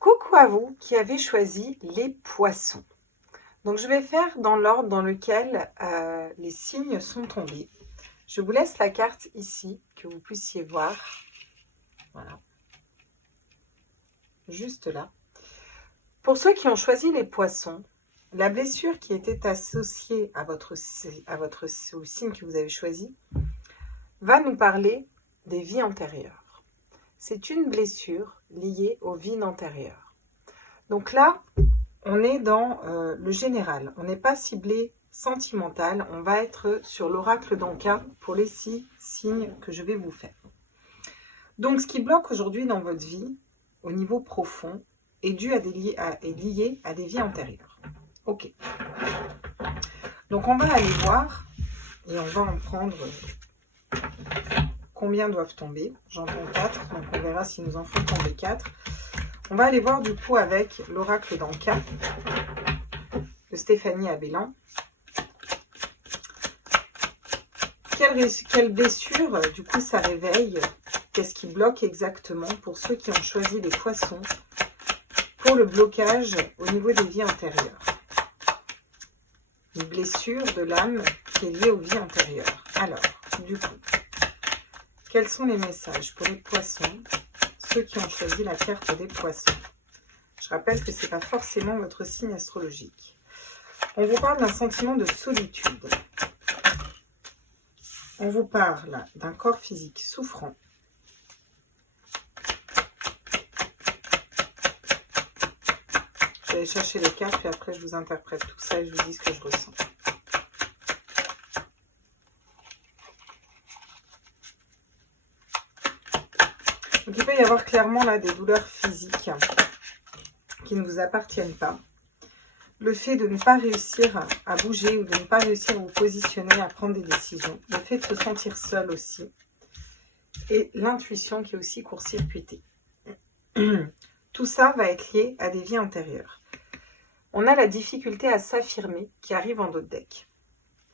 Coucou à vous qui avez choisi les poissons. Donc je vais faire dans l'ordre dans lequel les signes sont tombés. Je vous laisse la carte ici, que vous puissiez voir. Voilà. Juste là. Pour ceux qui ont choisi les poissons, la blessure qui était associée au signe que vous avez choisi va nous parler des vies antérieures. C'est une blessure liée aux vies antérieures. Donc là, on est dans le général. On n'est pas ciblé sentimental. On va être sur l'oracle d'Anka pour les 6 signes que je vais vous faire. Donc, ce qui bloque aujourd'hui dans votre vie, au niveau profond, est lié à des vies antérieures. Ok. Donc, on va aller voir et on va en prendre combien doivent tomber. J'entends 4, donc on verra si nous en faut tomber 4. On va aller voir du coup avec l'oracle d'Anka de Stéphanie Abellan. Quelle blessure, du coup, ça réveille? Qu'est-ce qui bloque exactement pour ceux qui ont choisi les poissons pour le blocage au niveau des vies antérieures? Une blessure de l'âme qui est liée aux vies antérieures. Alors, du coup, quels sont les messages pour les poissons, ceux qui ont choisi la carte des poissons? Je rappelle que ce n'est pas forcément votre signe astrologique. On vous parle d'un sentiment de solitude. On vous parle d'un corps physique souffrant. Je vais aller chercher les cartes, puis après je vous interprète tout ça et je vous dis ce que je ressens. Donc il peut y avoir clairement là des douleurs physiques qui ne vous appartiennent pas. Le fait de ne pas réussir à bouger ou de ne pas réussir à vous positionner, à prendre des décisions. Le fait de se sentir seul aussi. Et l'intuition qui est aussi court-circuitée. Tout ça va être lié à des vies antérieures. On a la difficulté à s'affirmer qui arrive en dos de deck.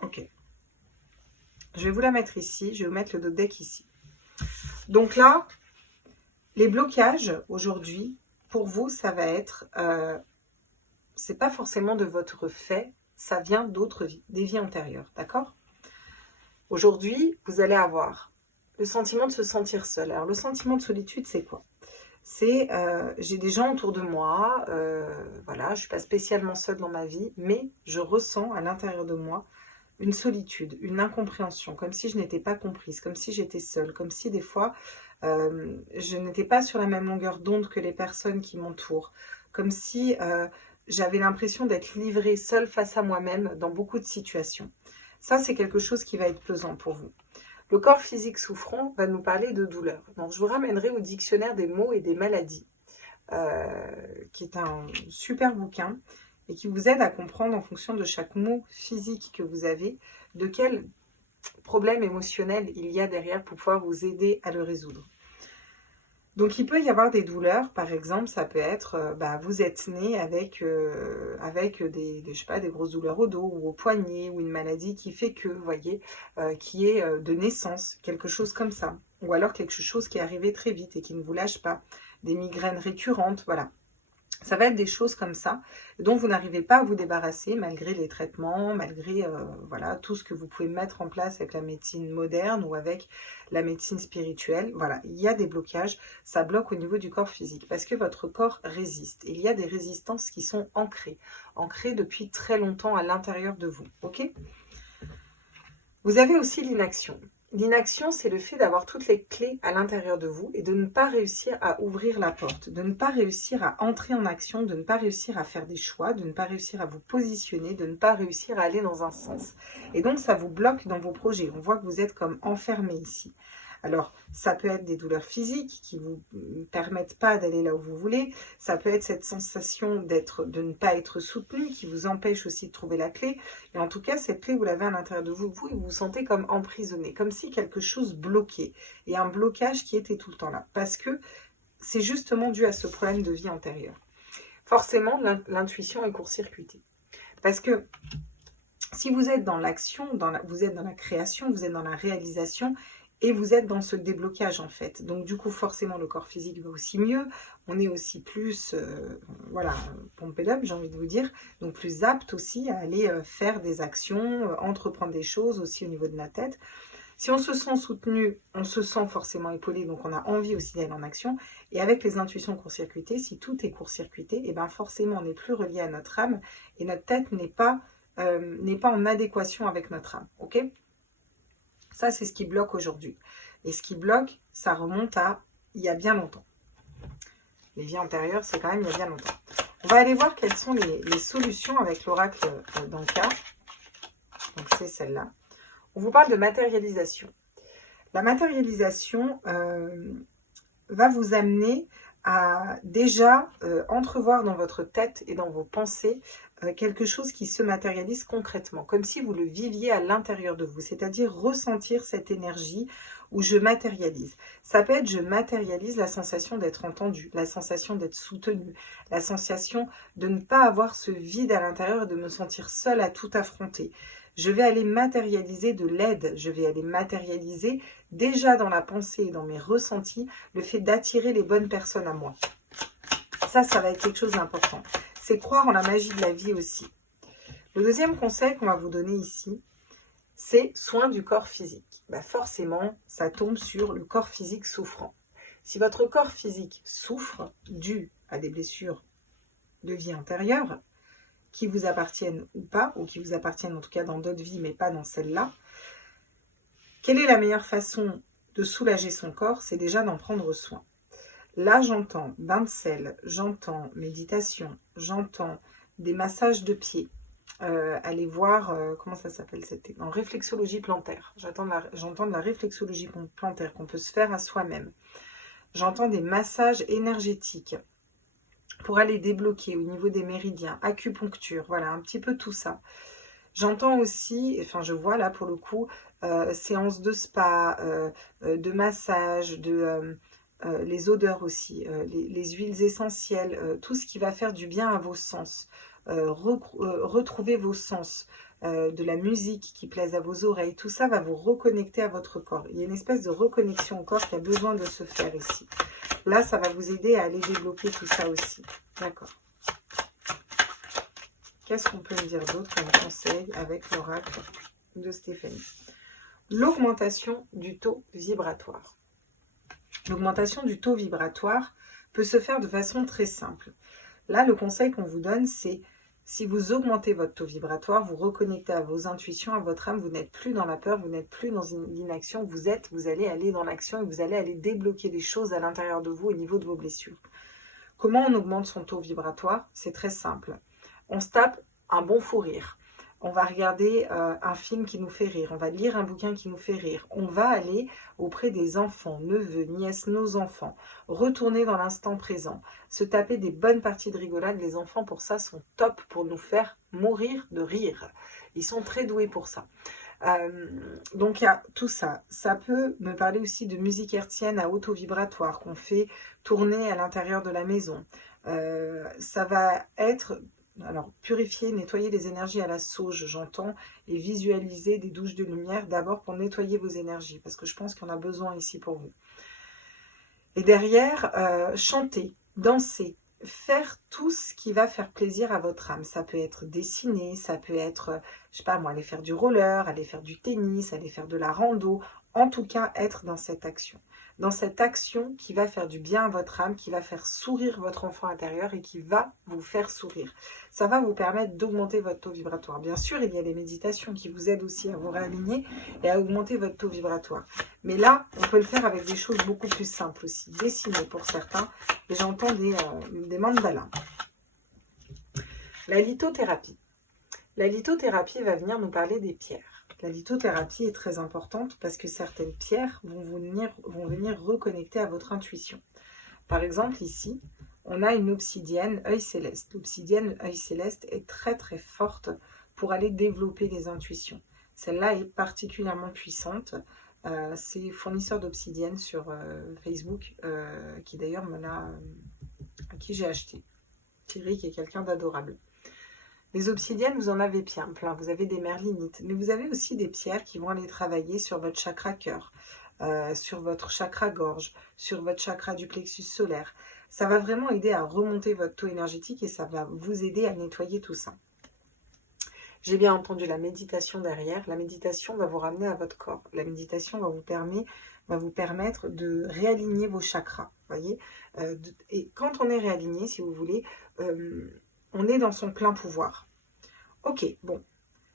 Ok. Je vais vous la mettre ici. Je vais vous mettre le dos de deck ici. Donc là, les blocages aujourd'hui, pour vous, ça va être... c'est pas forcément de votre fait, ça vient d'autres vies, des vies antérieures, d'accord? Aujourd'hui, vous allez avoir le sentiment de se sentir seul. Alors, le sentiment de solitude, c'est quoi? C'est, j'ai des gens autour de moi, voilà, je ne suis pas spécialement seule dans ma vie, mais je ressens à l'intérieur de moi une solitude, une incompréhension, comme si je n'étais pas comprise, comme si j'étais seule, comme si des fois, je n'étais pas sur la même longueur d'onde que les personnes qui m'entourent, comme si j'avais l'impression d'être livrée seule face à moi-même dans beaucoup de situations. Ça, c'est quelque chose qui va être pesant pour vous. Le corps physique souffrant va nous parler de douleur. Donc, je vous ramènerai au dictionnaire des mots et des maladies, qui est un super bouquin et qui vous aide à comprendre en fonction de chaque mot physique que vous avez, de quel problème émotionnel il y a derrière pour pouvoir vous aider à le résoudre. Donc, il peut y avoir des douleurs, par exemple, ça peut être, vous êtes né avec je sais pas, des grosses douleurs au dos ou au poignet ou une maladie qui fait que, vous voyez, qui est de naissance, quelque chose comme ça. Ou alors quelque chose qui est arrivé très vite et qui ne vous lâche pas. Des migraines récurrentes, voilà. Ça va être des choses comme ça, dont vous n'arrivez pas à vous débarrasser malgré les traitements, malgré voilà, tout ce que vous pouvez mettre en place avec la médecine moderne ou avec la médecine spirituelle. Voilà, il y a des blocages, ça bloque au niveau du corps physique parce que votre corps résiste. Il y a des résistances qui sont ancrées depuis très longtemps à l'intérieur de vous. Ok ? Vous avez aussi l'inaction. L'inaction, c'est le fait d'avoir toutes les clés à l'intérieur de vous et de ne pas réussir à ouvrir la porte, de ne pas réussir à entrer en action, de ne pas réussir à faire des choix, de ne pas réussir à vous positionner, de ne pas réussir à aller dans un sens. Et donc, ça vous bloque dans vos projets. On voit que vous êtes comme enfermé ici. Alors, ça peut être des douleurs physiques qui ne vous permettent pas d'aller là où vous voulez. Ça peut être cette sensation de ne pas être soutenu qui vous empêche aussi de trouver la clé. Et en tout cas, cette clé, vous l'avez à l'intérieur de vous et vous vous sentez comme emprisonné, comme si quelque chose bloquait. Et un blocage qui était tout le temps là. Parce que c'est justement dû à ce problème de vie antérieure. Forcément, l'intuition est court-circuitée. Parce que si vous êtes dans l'action, vous êtes dans la création, vous êtes dans la réalisation, Et vous êtes dans ce déblocage en fait. Donc du coup, forcément, le corps physique va aussi mieux. On est aussi plus, voilà, pumped up, j'ai envie de vous dire. Donc plus apte aussi à aller faire des actions, entreprendre des choses aussi au niveau de la tête. Si on se sent soutenu, on se sent forcément épaulé, donc on a envie aussi d'aller en action. Et avec les intuitions court-circuitées, si tout est court-circuité, et bien forcément on n'est plus relié à notre âme et notre tête n'est pas en adéquation avec notre âme. Ok ? Ça, c'est ce qui bloque aujourd'hui. Et ce qui bloque, ça remonte à il y a bien longtemps. Les vies antérieures, c'est quand même il y a bien longtemps. On va aller voir quelles sont les solutions avec l'oracle d'Anka. Donc, c'est celle-là. On vous parle de matérialisation. La matérialisation va vous amener à déjà entrevoir dans votre tête et dans vos pensées quelque chose qui se matérialise concrètement, comme si vous le viviez à l'intérieur de vous, c'est-à-dire ressentir cette énergie où je matérialise. Ça peut être je matérialise la sensation d'être entendu, la sensation d'être soutenu, la sensation de ne pas avoir ce vide à l'intérieur et de me sentir seule à tout affronter. Je vais aller matérialiser de l'aide, je vais aller matérialiser déjà dans la pensée et dans mes ressentis, le fait d'attirer les bonnes personnes à moi. Ça va être quelque chose d'important. C'est croire en la magie de la vie aussi. Le deuxième conseil qu'on va vous donner ici, c'est soin du corps physique. Forcément, ça tombe sur le corps physique souffrant. Si votre corps physique souffre dû à des blessures de vie antérieure, qui vous appartiennent ou pas, ou qui vous appartiennent en tout cas dans d'autres vies, mais pas dans celle-là, quelle est la meilleure façon de soulager son corps? C'est déjà d'en prendre soin. Là, j'entends bain de sel, j'entends méditation, j'entends des massages de pieds. Allez voir, comment ça s'appelle, c'était en réflexologie plantaire. J'entends de la réflexologie plantaire qu'on peut se faire à soi-même. J'entends des massages énergétiques pour aller débloquer au niveau des méridiens, acupuncture, voilà, un petit peu tout ça. J'entends aussi, enfin je vois là pour le coup, séances de spa, de massage, les odeurs aussi, les huiles essentielles, tout ce qui va faire du bien à vos sens. Retrouver vos sens, de la musique qui plaise à vos oreilles, tout ça va vous reconnecter à votre corps. Il y a une espèce de reconnexion au corps qui a besoin de se faire ici. Là, ça va vous aider à aller débloquer tout ça aussi. D'accord. Qu'est-ce qu'on peut me dire d'autre comme conseil avec l'oracle de Stéphanie? L'augmentation du taux vibratoire. L'augmentation du taux vibratoire peut se faire de façon très simple. Là, le conseil qu'on vous donne, c'est si vous augmentez votre taux vibratoire, vous reconnectez à vos intuitions, à votre âme, vous n'êtes plus dans la peur, vous n'êtes plus dans l'inaction, vous allez aller dans l'action et vous allez aller débloquer des choses à l'intérieur de vous au niveau de vos blessures. Comment on augmente son taux vibratoire? C'est très simple. On se tape un bon fou rire. On va regarder un film qui nous fait rire. On va lire un bouquin qui nous fait rire. On va aller auprès des enfants, neveux, nièces, nos enfants. Retourner dans l'instant présent. Se taper des bonnes parties de rigolade. Les enfants, pour ça, sont top pour nous faire mourir de rire. Ils sont très doués pour ça. Donc, il y a tout ça. Ça peut me parler aussi de musique hertzienne à auto-vibratoire qu'on fait tourner à l'intérieur de la maison. Ça va être... Alors, purifier, nettoyer les énergies à la sauge, j'entends, et visualiser des douches de lumière d'abord pour nettoyer vos énergies, parce que je pense qu'on a besoin ici pour vous. Et derrière, chanter, danser, faire tout ce qui va faire plaisir à votre âme. Ça peut être dessiner, ça peut être, je sais pas moi, aller faire du roller, aller faire du tennis, aller faire de la rando, en tout cas être dans cette action. Dans cette action qui va faire du bien à votre âme, qui va faire sourire votre enfant intérieur et qui va vous faire sourire. Ça va vous permettre d'augmenter votre taux vibratoire. Bien sûr, il y a les méditations qui vous aident aussi à vous réaligner et à augmenter votre taux vibratoire. Mais là, on peut le faire avec des choses beaucoup plus simples aussi. Dessiner pour certains. Et j'entends des mandalas. La lithothérapie. La lithothérapie va venir nous parler des pierres. La lithothérapie est très importante parce que certaines pierres vont venir reconnecter à votre intuition. Par exemple, ici, on a une obsidienne œil céleste. L'obsidienne œil céleste est très très forte pour aller développer les intuitions. Celle-là est particulièrement puissante. C'est fournisseur d'obsidienne sur Facebook, qui d'ailleurs à qui j'ai acheté. Thierry, qui est quelqu'un d'adorable. Les obsidiennes, vous en avez plein. Vous avez des merlinites, mais vous avez aussi des pierres qui vont aller travailler sur votre chakra cœur, sur votre chakra gorge, sur votre chakra du plexus solaire. Ça va vraiment aider à remonter votre taux énergétique et ça va vous aider à nettoyer tout ça. J'ai bien entendu la méditation derrière. La méditation va vous ramener à votre corps. La méditation va vous permettre de réaligner vos chakras. Voyez, et quand on est réaligné, si vous voulez, on est dans son plein pouvoir. Ok, bon,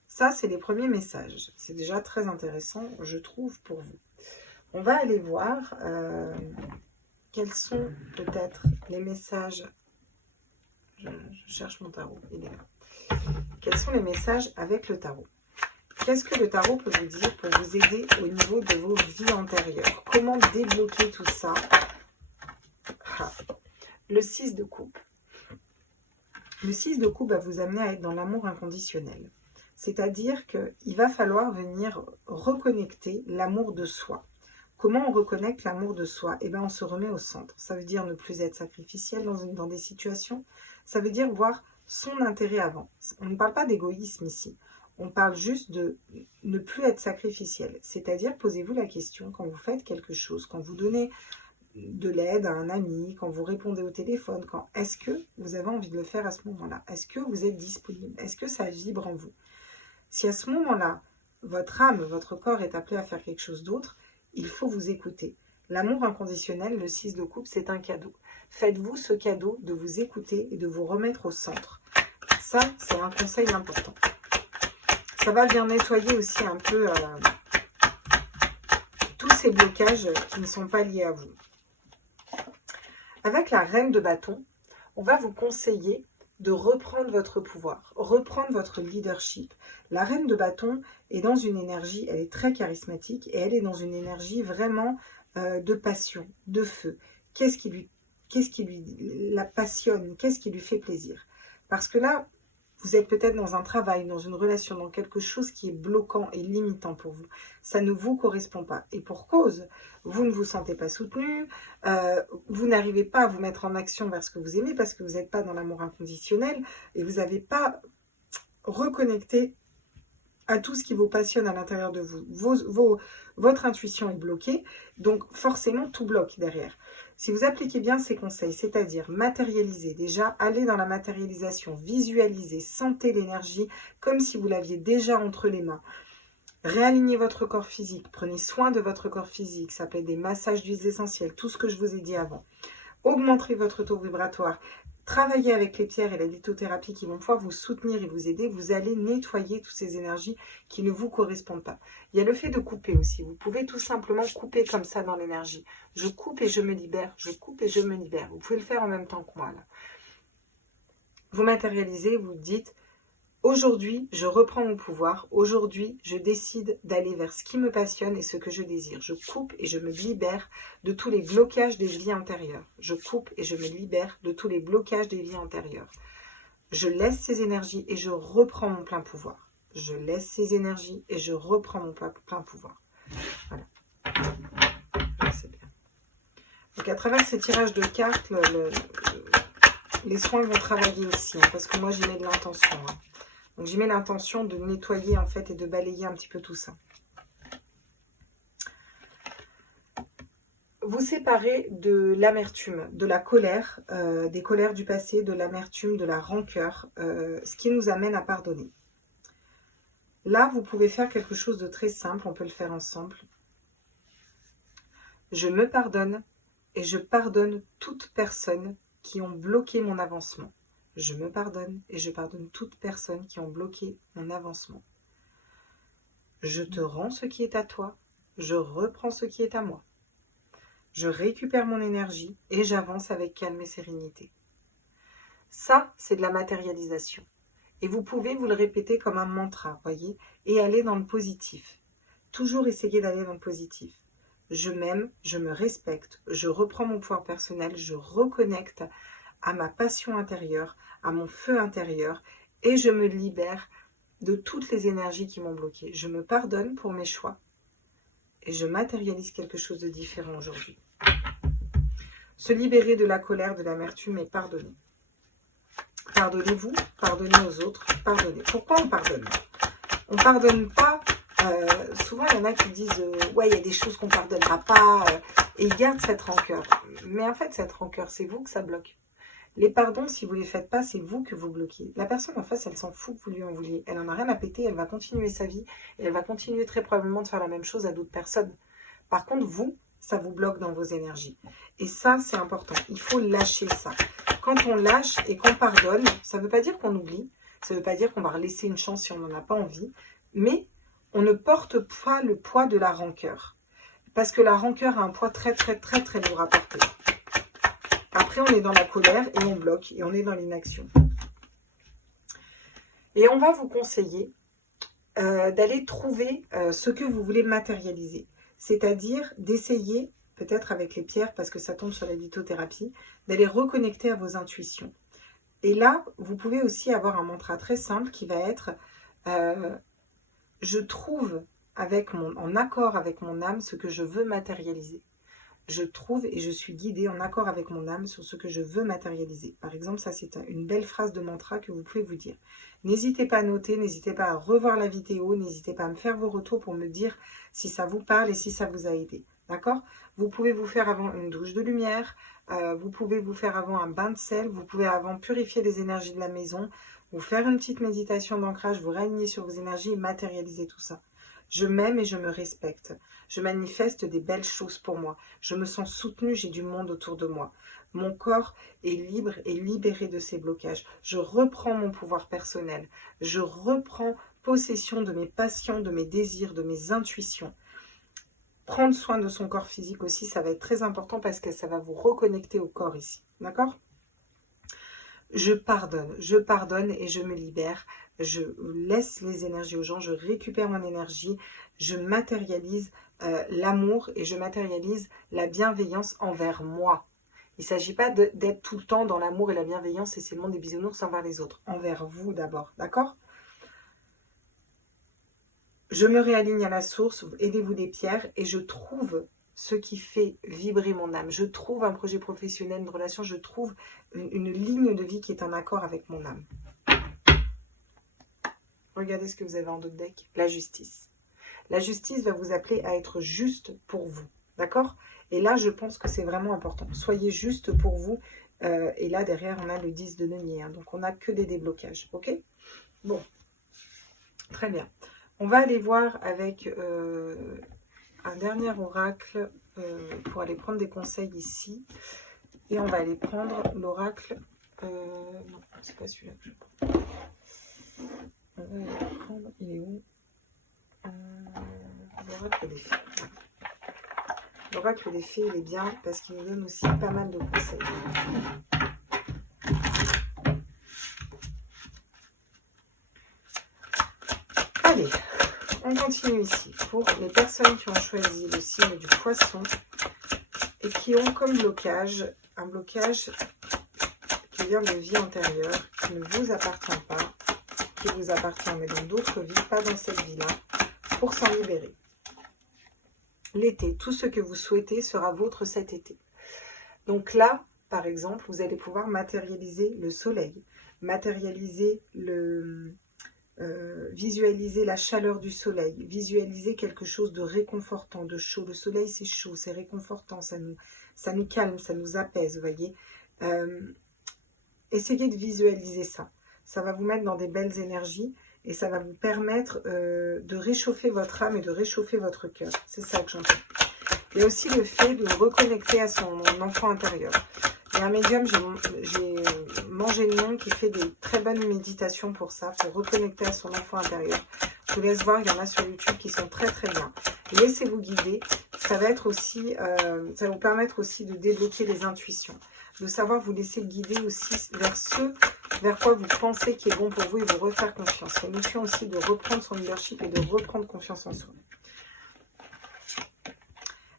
ça c'est les premiers messages. C'est déjà très intéressant, je trouve, pour vous. On va aller voir quels sont peut-être les messages. Je cherche mon tarot, il est là. Quels sont les messages avec le tarot? Qu'est-ce que le tarot peut vous dire pour vous aider au niveau de vos vies antérieures? Comment débloquer tout ça? Le 6 de coupe. Le 6 de coupe va vous amener à être dans l'amour inconditionnel. C'est-à-dire qu'il va falloir venir reconnecter l'amour de soi. Comment on reconnecte l'amour de soi? Eh bien, on se remet au centre. Ça veut dire ne plus être sacrificiel dans des situations. Ça veut dire voir son intérêt avant. On ne parle pas d'égoïsme ici. On parle juste de ne plus être sacrificiel. C'est-à-dire, posez-vous la question, quand vous faites quelque chose, quand vous donnez de l'aide à un ami, quand vous répondez au téléphone, est-ce que vous avez envie de le faire à ce moment-là? Est-ce que vous êtes disponible? Est-ce que ça vibre en vous? Si à ce moment-là, votre âme, votre corps est appelé à faire quelque chose d'autre, il faut vous écouter. L'amour inconditionnel, le 6 de coupe, c'est un cadeau. Faites-vous ce cadeau de vous écouter et de vous remettre au centre. Ça, c'est un conseil important. Ça va bien nettoyer aussi un peu tous ces blocages qui ne sont pas liés à vous. Avec la reine de bâton, on va vous conseiller de reprendre votre pouvoir, reprendre votre leadership. La reine de bâton est dans une énergie, elle est très charismatique et elle est dans une énergie vraiment de passion, de feu. Qu'est-ce qui la passionne? Qu'est-ce qui lui fait plaisir? Parce que là, vous êtes peut-être dans un travail, dans une relation, dans quelque chose qui est bloquant et limitant pour vous. Ça ne vous correspond pas. Et pour cause, vous ne vous sentez pas soutenu, vous n'arrivez pas à vous mettre en action vers ce que vous aimez parce que vous n'êtes pas dans l'amour inconditionnel et vous n'avez pas reconnecté à tout ce qui vous passionne à l'intérieur de vous. Votre intuition est bloquée, donc forcément tout bloque derrière. Si vous appliquez bien ces conseils, c'est-à-dire matérialiser, déjà aller dans la matérialisation, visualiser, sentez l'énergie comme si vous l'aviez déjà entre les mains. Réalignez votre corps physique, prenez soin de votre corps physique, ça peut être des massages d'huiles essentielles, tout ce que je vous ai dit avant. Augmentez votre taux vibratoire. Travaillez avec les pierres et la lithothérapie qui vont pouvoir vous soutenir et vous aider. Vous allez nettoyer toutes ces énergies qui ne vous correspondent pas. Il y a le fait de couper aussi. Vous pouvez tout simplement couper comme ça dans l'énergie. Je coupe et je me libère. Je coupe et je me libère. Vous pouvez le faire en même temps que moi, là. Vous matérialisez, vous dites, aujourd'hui, je reprends mon pouvoir. Aujourd'hui, je décide d'aller vers ce qui me passionne et ce que je désire. Je coupe et je me libère de tous les blocages des vies antérieures. Je coupe et je me libère de tous les blocages des vies antérieures. Je laisse ces énergies et je reprends mon plein pouvoir. Je laisse ces énergies et je reprends mon plein pouvoir. Voilà. C'est bien. Donc à travers ces tirages de cartes, les soins vont travailler aussi, hein, parce que moi j'y mets de l'intention. Hein. Donc j'y mets l'intention de nettoyer en fait et de balayer un petit peu tout ça. Vous séparez de l'amertume, de la colère, des colères du passé, de l'amertume, de la rancœur, ce qui nous amène à pardonner. Là, vous pouvez faire quelque chose de très simple, on peut le faire ensemble. Je me pardonne et je pardonne toute personne qui ont bloqué mon avancement. Je me pardonne et je pardonne toute personne qui ont bloqué mon avancement. Je te rends ce qui est à toi, je reprends ce qui est à moi. Je récupère mon énergie et j'avance avec calme et sérénité. Ça, c'est de la matérialisation. Et vous pouvez vous le répéter comme un mantra, voyez, et aller dans le positif. Toujours essayer d'aller dans le positif. Je m'aime, je me respecte, je reprends mon pouvoir personnel, je reconnecte à ma passion intérieure, à mon feu intérieur, et je me libère de toutes les énergies qui m'ont bloqué. Je me pardonne pour mes choix, et je matérialise quelque chose de différent aujourd'hui. Se libérer de la colère, de l'amertume et pardonner. Pardonnez-vous, pardonnez aux autres, pardonnez. Pourquoi on pardonne? On ne pardonne pas souvent, il y en a qui disent ouais, il y a des choses qu'on ne pardonnera pas. Et ils gardent cette rancœur. Mais en fait, cette rancœur, c'est vous que ça bloque. Les pardons, si vous ne les faites pas, c'est vous que vous bloquez. La personne en face, elle s'en fout que vous lui en vouliez. Elle n'en a rien à péter, elle va continuer sa vie. Et elle va continuer très probablement de faire la même chose à d'autres personnes. Par contre, vous, ça vous bloque dans vos énergies. Et ça, c'est important. Il faut lâcher ça. Quand on lâche et qu'on pardonne, ça ne veut pas dire qu'on oublie. Ça ne veut pas dire qu'on va laisser une chance si on n'en a pas envie. Mais on ne porte pas le poids de la rancœur. Parce que la rancœur a un poids très, très, très, très lourd à porter. Après, on est dans la colère et on bloque et on est dans l'inaction. Et on va vous conseiller d'aller trouver ce que vous voulez matérialiser. C'est-à-dire d'essayer, peut-être avec les pierres, parce que ça tombe sur la lithothérapie, d'aller reconnecter à vos intuitions. Et là, vous pouvez aussi avoir un mantra très simple qui va être je trouve en accord avec mon âme ce que je veux matérialiser. Je trouve et je suis guidée en accord avec mon âme sur ce que je veux matérialiser. Par exemple, ça c'est une belle phrase de mantra que vous pouvez vous dire. N'hésitez pas à noter, n'hésitez pas à revoir la vidéo, n'hésitez pas à me faire vos retours pour me dire si ça vous parle et si ça vous a aidé. D'accord? Vous pouvez vous faire avant une douche de lumière, vous pouvez vous faire avant un bain de sel, vous pouvez avant purifier les énergies de la maison, vous faire une petite méditation d'ancrage, vous réaligner sur vos énergies et matérialiser tout ça. Je m'aime et je me respecte. Je manifeste des belles choses pour moi. Je me sens soutenue, j'ai du monde autour de moi. Mon corps est libre et libéré de ses blocages. Je reprends mon pouvoir personnel. Je reprends possession de mes passions, de mes désirs, de mes intuitions. Prendre soin de son corps physique aussi, ça va être très important parce que ça va vous reconnecter au corps ici. D'accord ? Je pardonne et je me libère. Je laisse les énergies aux gens, je récupère mon énergie, je matérialise l'amour et je matérialise la bienveillance envers moi. Il ne s'agit pas d'être tout le temps dans l'amour et la bienveillance et c'est le monde des bisounours envers les autres. Envers vous d'abord, d'accord ? Je me réaligne à la source, aidez-vous des pierres et je trouve ce qui fait vibrer mon âme. Je trouve un projet professionnel, une relation, je trouve une ligne de vie qui est en accord avec mon âme. Regardez ce que vous avez en dos de deck. La justice. La justice va vous appeler à être juste pour vous. D'accord? Et là, je pense que c'est vraiment important. Soyez juste pour vous. Et là, derrière, on a le 10 de denier. Hein, donc, on n'a que des déblocages. Ok? Bon. Très bien. On va aller voir avec un dernier oracle pour aller prendre des conseils ici. Et on va aller prendre l'oracle... non, c'est pas celui-là que je prends. On va aller prendre... Il est où? L'oracle des fées. L'oracle des fées, il est bien parce qu'il nous donne aussi pas mal de conseils. Allez, on continue ici. Pour les personnes qui ont choisi le signe du poisson et qui ont comme blocage, un blocage qui vient de vie antérieure, qui ne vous appartient pas, qui vous appartient mais dans d'autres vies, pas dans cette vie-là, pour s'en libérer. L'été, tout ce que vous souhaitez sera vôtre cet été. Donc là, par exemple, vous allez pouvoir matérialiser le soleil, matérialiser visualiser la chaleur du soleil, visualiser quelque chose de réconfortant, de chaud. Le soleil, c'est chaud, c'est réconfortant, ça nous calme, ça nous apaise, vous voyez. Essayez de visualiser ça. Ça va vous mettre dans des belles énergies et ça va vous permettre de réchauffer votre âme et de réchauffer votre cœur. C'est ça que j'entends. Il y a aussi le fait de reconnecter à son enfant intérieur. Il y a un médium, j'ai mangé le nom, qui fait des très bonnes méditations pour ça, pour reconnecter à son enfant intérieur. Je vous laisse voir, il y en a sur YouTube qui sont très très bien. Laissez-vous guider. Ça va être aussi, ça va vous permettre aussi de débloquer les intuitions, de savoir vous laisser guider aussi vers ce vers quoi vous pensez qui est bon pour vous et vous refaire confiance. C'est une notion aussi de reprendre son leadership et de reprendre confiance en soi.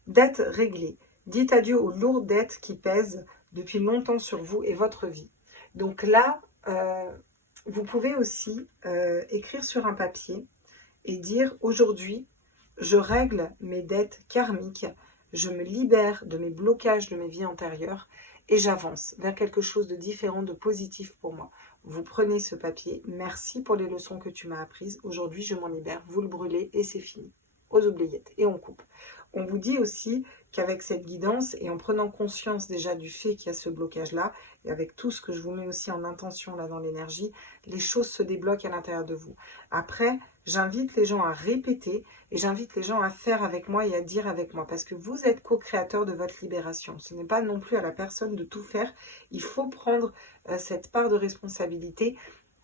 Dette réglée. Dites adieu aux lourdes dettes qui pèsent depuis longtemps sur vous et votre vie. Donc là, vous pouvez aussi écrire sur un papier et dire aujourd'hui, je règle mes dettes karmiques, je me libère de mes blocages de mes vies antérieures et j'avance vers quelque chose de différent, de positif pour moi. Vous prenez ce papier, merci pour les leçons que tu m'as apprises, aujourd'hui je m'en libère, vous le brûlez et c'est fini. Aux oubliettes, et on coupe. On vous dit aussi qu'avec cette guidance, et en prenant conscience déjà du fait qu'il y a ce blocage-là, et avec tout ce que je vous mets aussi en intention là dans l'énergie, les choses se débloquent à l'intérieur de vous. Après, j'invite les gens à répéter, et j'invite les gens à faire avec moi et à dire avec moi, parce que vous êtes co-créateur de votre libération. Ce n'est pas non plus à la personne de tout faire, il faut prendre cette part de responsabilité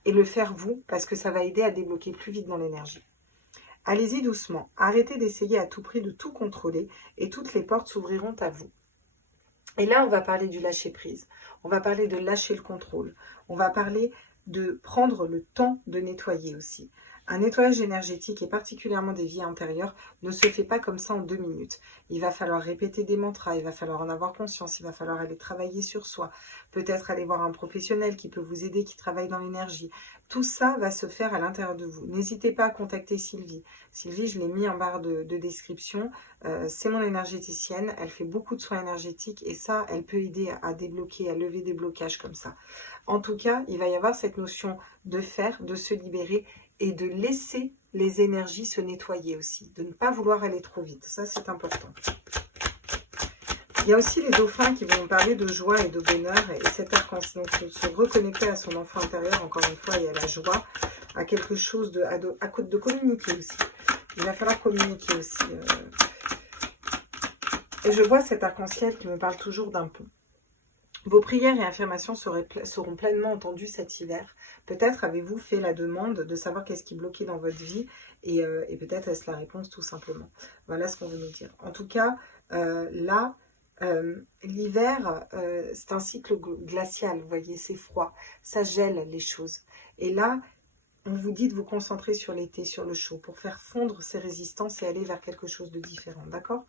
et le faire vous, parce que ça va aider à débloquer plus vite dans l'énergie. Allez-y doucement, arrêtez d'essayer à tout prix de tout contrôler et toutes les portes s'ouvriront à vous. Et là, on va parler du lâcher-prise, on va parler de lâcher le contrôle, on va parler de prendre le temps de nettoyer aussi. Un nettoyage énergétique et particulièrement des vies antérieures ne se fait pas comme ça en 2 minutes. Il va falloir répéter des mantras, il va falloir en avoir conscience, il va falloir aller travailler sur soi, peut-être aller voir un professionnel qui peut vous aider, qui travaille dans l'énergie. Tout ça va se faire à l'intérieur de vous. N'hésitez pas à contacter Sylvie. Sylvie, je l'ai mis en barre de description. C'est mon énergéticienne, elle fait beaucoup de soins énergétiques et ça, elle peut aider à débloquer, à lever des blocages comme ça. En tout cas, il va y avoir cette notion de faire, de se libérer et de laisser les énergies se nettoyer aussi, de ne pas vouloir aller trop vite. Ça, c'est important. Il y a aussi les dauphins qui vont parler de joie et de bonheur et cet arc-en-ciel, donc se reconnecter à son enfant intérieur, encore une fois, et à la joie, à quelque chose de communiquer aussi. Il va falloir communiquer aussi. Et je vois cet arc-en-ciel qui me parle toujours d'un pont. Vos prières et affirmations seront pleinement entendues cet hiver. Peut-être avez-vous fait la demande de savoir qu'est-ce qui bloquait dans votre vie et peut-être est-ce la réponse tout simplement. Voilà ce qu'on veut nous dire. En tout cas, là, l'hiver, c'est un cycle glacial, vous voyez, c'est froid, ça gèle les choses. Et là, on vous dit de vous concentrer sur l'été, sur le chaud, pour faire fondre ces résistances et aller vers quelque chose de différent, d'accord ?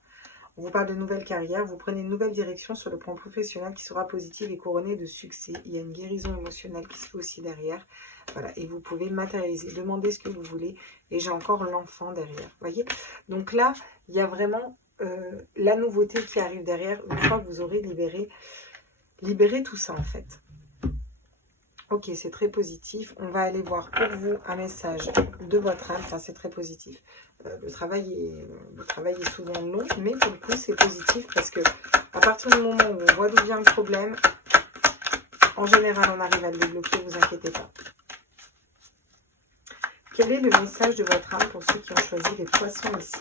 On vous parle de nouvelle carrière, vous prenez une nouvelle direction sur le plan professionnel qui sera positive et couronnée de succès. Il y a une guérison émotionnelle qui se fait aussi derrière. Voilà, et vous pouvez matérialiser, demander ce que vous voulez. Et j'ai encore l'enfant derrière, voyez. Donc là, il y a vraiment la nouveauté qui arrive derrière une fois que vous aurez libéré tout ça en fait. Ok, c'est très positif. On va aller voir pour vous un message de votre âme. Enfin, c'est très positif. Le travail est souvent long, mais pour le coup, c'est positif parce que à partir du moment où on voit d'où vient le problème, en général, on arrive à le débloquer, vous inquiétez pas. Quel est le message de votre âme pour ceux qui ont choisi les poissons ici ?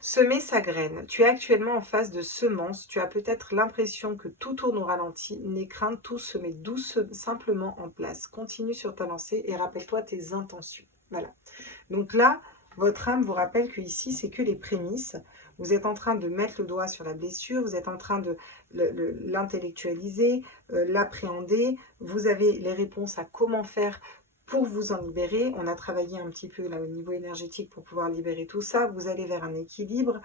Semer sa graine. Tu es actuellement en phase de semence. Tu as peut-être l'impression que tout tourne au ralenti. N'aie crainte, tout se met simplement en place. Continue sur ta lancée et rappelle-toi tes intentions. Voilà. Donc là, votre âme vous rappelle que ici, c'est que les prémices. Vous êtes en train de mettre le doigt sur la blessure. Vous êtes en train de l'intellectualiser, l'appréhender. Vous avez les réponses à comment faire pour vous en libérer. On a travaillé un petit peu là au niveau énergétique pour pouvoir libérer tout ça. Vous allez vers un équilibre.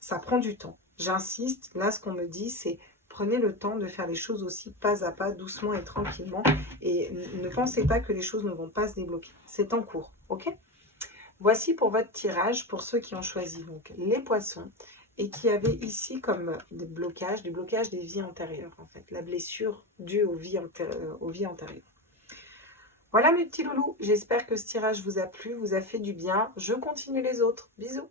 Ça prend du temps. J'insiste. Là, ce qu'on me dit, c'est prenez le temps de faire les choses aussi pas à pas, doucement et tranquillement. Et ne pensez pas que les choses ne vont pas se débloquer. C'est en cours. Ok ? Voici pour votre tirage, pour ceux qui ont choisi donc les poissons et qui avaient ici comme des blocages des vies antérieures en fait. La blessure due aux vies antérieures. Voilà mes petits loulous, j'espère que ce tirage vous a plu, vous a fait du bien. Je continue les autres. Bisous.